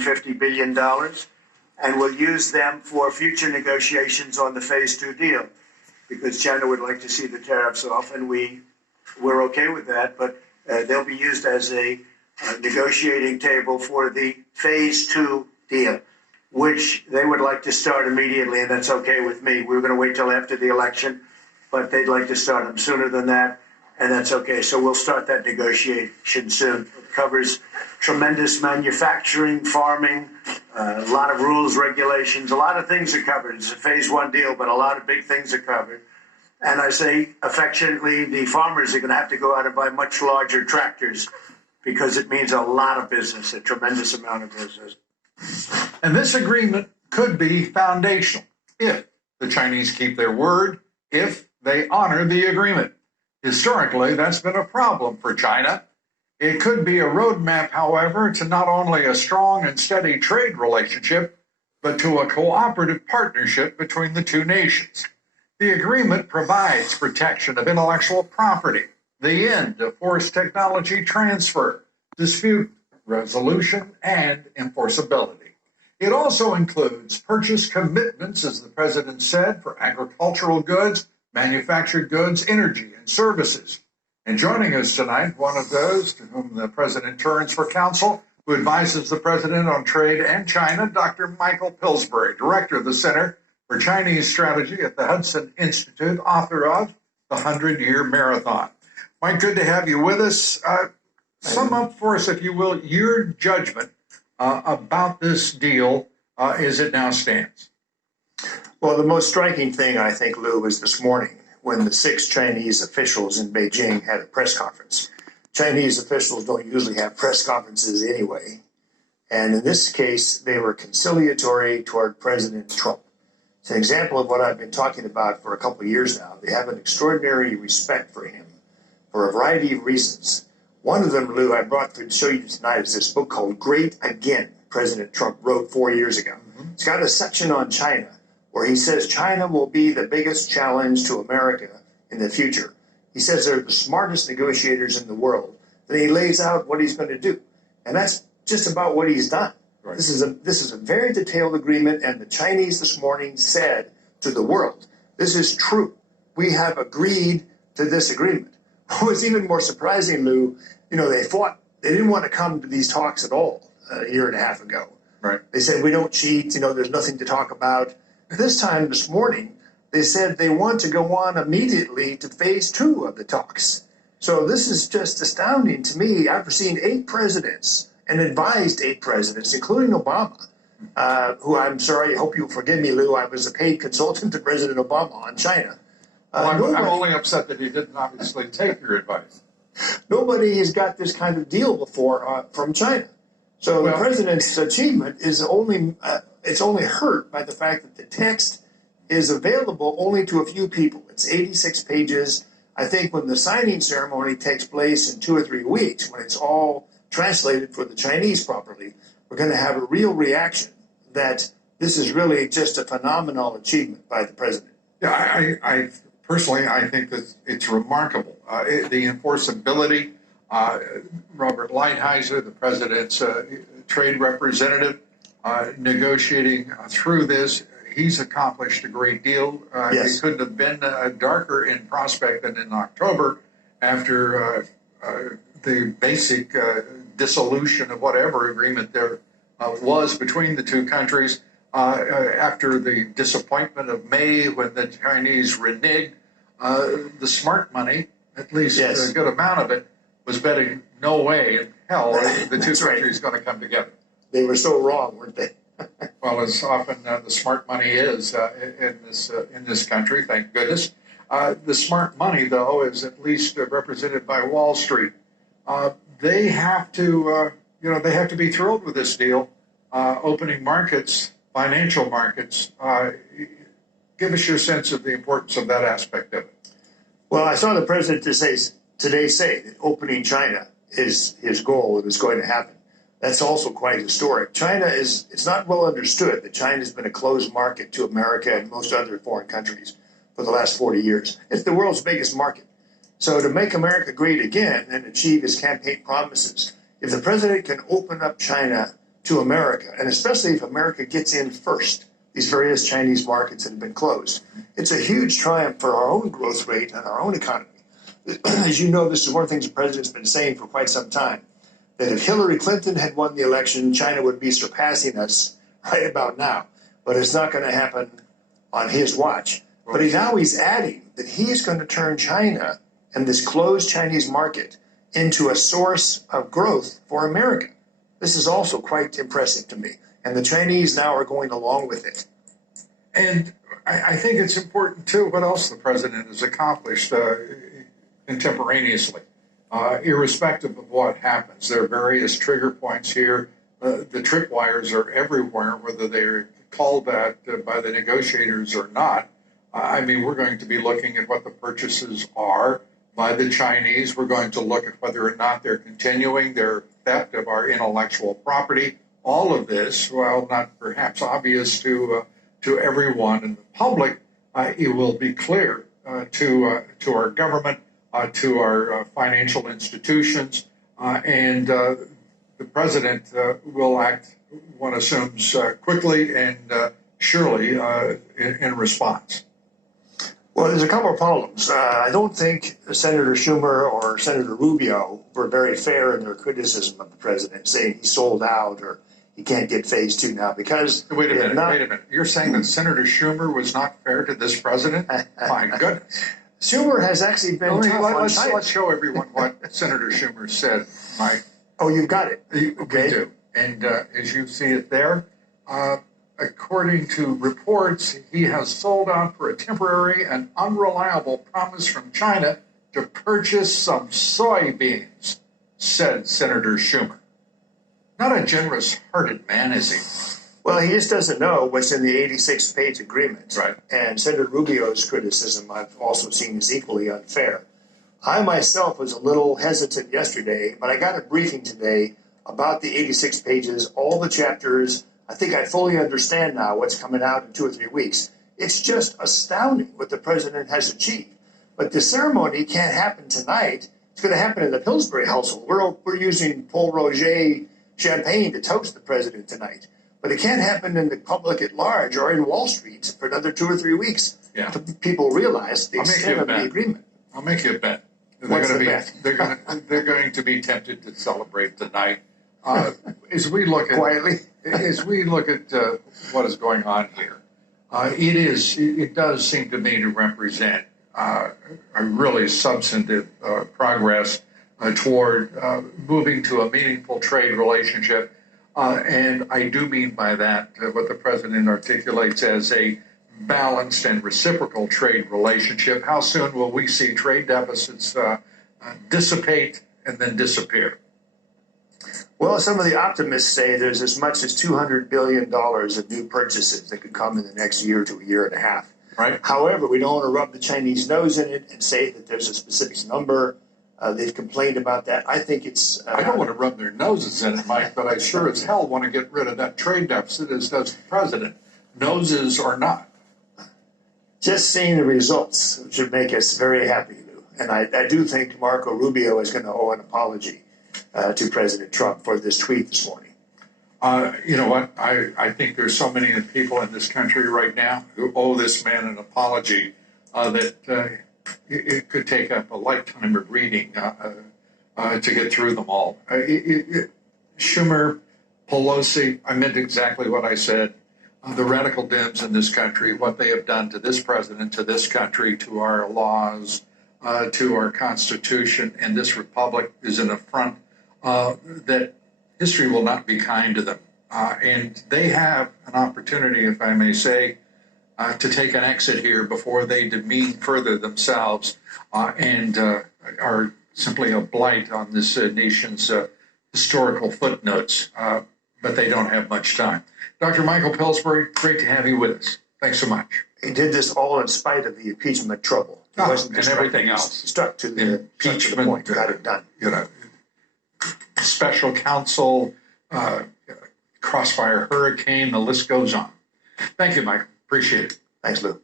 $50 billion, and we'll use them for future negotiations on the phase 2 deal, because China would like to see the tariffs off, and we're okay with that, but they'll be used as a negotiating table for the phase 2 deal, which they would like to start immediately, and that's okay with me. We were going to wait till after the election, but they'd like to start them sooner than that, and that's okay. So we'll start that negotiation soon. It covers tremendous manufacturing, farming, a lot of rules, regulations, a lot of things are covered. It's a phase 1 deal, but a lot of big things are covered. And I say affectionately, the farmers are going to have to go out and buy much larger tractors because it means a lot of business, a tremendous amount of business. And this agreement could be foundational if the Chinese keep their word, if they honor the agreement. Historically, that's been a problem for China. It could be a roadmap, however, to not only a strong and steady trade relationship, but to a cooperative partnership between the two nations. The agreement provides protection of intellectual property, the end of forced technology transfer, dispute resolution, and enforceability. It also includes purchase commitments, as the president said, for agricultural goods, manufactured goods, energy, and services. And joining us tonight, one of those to whom the president turns for counsel, who advises the president on trade and China, Dr. Michael Pillsbury, director of the Center for Chinese Strategy at the Hudson Institute, author of The 100-Year Marathon. Mike, good to have you with us. Sum up for us, if you will, your judgment about this deal as it now stands. Well, the most striking thing, I think, Lou, was this morning when the 6 Chinese officials in Beijing had a press conference. Chinese officials don't usually have press conferences anyway. And in this case, they were conciliatory toward President Trump. It's an example of what I've been talking about for a couple of years now. They have an extraordinary respect for him for a variety of reasons. One of them, Lou, I brought to show you tonight is this book called Great Again, President Trump wrote 4 years ago. It's got a section on China where he says China will be the biggest challenge to America in the future. He says they're the smartest negotiators in the world. Then he lays out what he's going to do. And that's just about what he's done. Right. This is a very detailed agreement, and the Chinese this morning said to the world, this is true. We have agreed to this agreement. What was even more surprising, Lou, they didn't want to come to these talks at all a year and a half ago. Right. They said, we don't cheat, there's nothing to talk about. This time, this morning, they said they want to go on immediately to phase 2 of the talks. So this is just astounding to me. I've seen 8 presidents and advised 8 presidents, including Obama, who I'm sorry, I hope you'll forgive me, Lou, I was a paid consultant to President Obama on China. I'm only upset that he didn't obviously take your advice. Nobody has got this kind of deal before from China. So the president's achievement is only hurt by the fact that the text is available only to a few people. It's 86 pages. I think when the signing ceremony takes place in 2 or 3 weeks, when it's all translated for the Chinese properly, we're going to have a real reaction that this is really just a phenomenal achievement by the president. Yeah, I personally, I think that it's remarkable. The enforceability, Robert Lighthizer, the president's trade representative, negotiating through this. He's accomplished a great deal. Yes. It couldn't have been darker in prospect than in October after the basic dissolution of whatever agreement there was between the two countries. After the disappointment of May when the Chinese reneged, the smart money, at least a good amount of it, was betting no way in hell the two countries going to come together. They were so wrong, weren't they? Well, as often the smart money is in this country, thank goodness. The smart money, though, is at least represented by Wall Street. They have to, they have to be thrilled with this deal. Opening markets, financial markets. Give us your sense of the importance of that aspect of it. Well, I saw the president today say that opening China is his goal. It was going to happen. That's also quite historic. It's not well understood that China has been a closed market to America and most other foreign countries for the last 40 years. It's the world's biggest market. So to make America great again and achieve his campaign promises, if the president can open up China to America, and especially if America gets in first, these various Chinese markets that have been closed. It's a huge triumph for our own growth rate and our own economy. As you know, this is one of the things the president's been saying for quite some time, that if Hillary Clinton had won the election, China would be surpassing us right about now. But it's not going to happen on his watch. But he's adding that he's going to turn China and this closed Chinese market into a source of growth for America. This is also quite impressive to me. And the Chinese now are going along with it. And I think it's important, too, what else the president has accomplished contemporaneously. Irrespective of what happens, there are various trigger points here. The tripwires are everywhere, whether they're called that by the negotiators or not. I mean, we're going to be looking at what the purchases are by the Chinese. We're going to look at whether or not they're continuing their theft of our intellectual property. All of this, while not perhaps obvious to everyone in the public, it will be clear to our government, to our financial institutions, and the president will act, one assumes, quickly and surely in response. Well, there's a couple of problems. I don't think Senator Schumer or Senator Rubio were very fair in their criticism of the president, saying he sold out or he can't get phase two now because... Wait a minute. You're saying that Senator Schumer was not fair to this president? My goodness. Schumer has actually been tough on China. Let's show everyone what Senator Schumer said, Mike. Oh, you've got it. Okay. We do. And as you see it there, according to reports, he has sold out for a temporary and unreliable promise from China to purchase some soybeans, said Senator Schumer. Not a generous-hearted man, is he? Well, he just doesn't know what's in the 86-page agreement. Right. And Senator Rubio's criticism I've also seen is equally unfair. I myself was a little hesitant yesterday, but I got a briefing today about the 86 pages, all the chapters. I think I fully understand now what's coming out in 2 or 3 weeks. It's just astounding what the president has achieved. But the ceremony can't happen tonight. It's going to happen in the Pillsbury household. We're using Paul Roger champagne to toast the president tonight. But it can't happen in the public at large or in Wall Street for another 2 or 3 weeks. Yeah. People realize the extent of the agreement. I'll make you a bet. What's the bet? They're going to be tempted to celebrate tonight. As we look at Quietly. As we look at what is going on here, it does seem to me to represent a really substantive progress toward moving to a meaningful trade relationship. And I do mean by that what the president articulates as a balanced and reciprocal trade relationship. How soon will we see trade deficits dissipate and then disappear? Well, some of the optimists say there's as much as $200 billion of new purchases that could come in the next year to a year and a half. Right. However, we don't want to rub the Chinese nose in it and say that there's a specific number. They've complained about that. I think it's... I don't want to rub their noses in it, Mike, but I sure as hell want to get rid of that trade deficit, as does the president, noses or not. Just seeing the results should make us very happy, Lou. And I do think Marco Rubio is going to owe an apology to President Trump for this tweet this morning. You know what? I think there's so many people in this country right now who owe this man an apology that it could take up a lifetime of reading to get through them all. Schumer, Pelosi, I meant exactly what I said. The radical Dems in this country, what they have done to this president, to this country, to our laws, to our Constitution, and this republic is an affront that history will not be kind to them. And they have an opportunity, if I may say, to take an exit here before they demean further themselves and are simply a blight on this nation's historical footnotes. But they don't have much time. Dr. Michael Pillsbury, great to have you with us. Thanks so much. He did this all in spite of the impeachment trouble. He wasn't and everything else. He stuck to the Impeachment, point, got it done. You know, special counsel, crossfire hurricane, the list goes on. Thank you, Michael. Appreciate it. Thanks, Lou.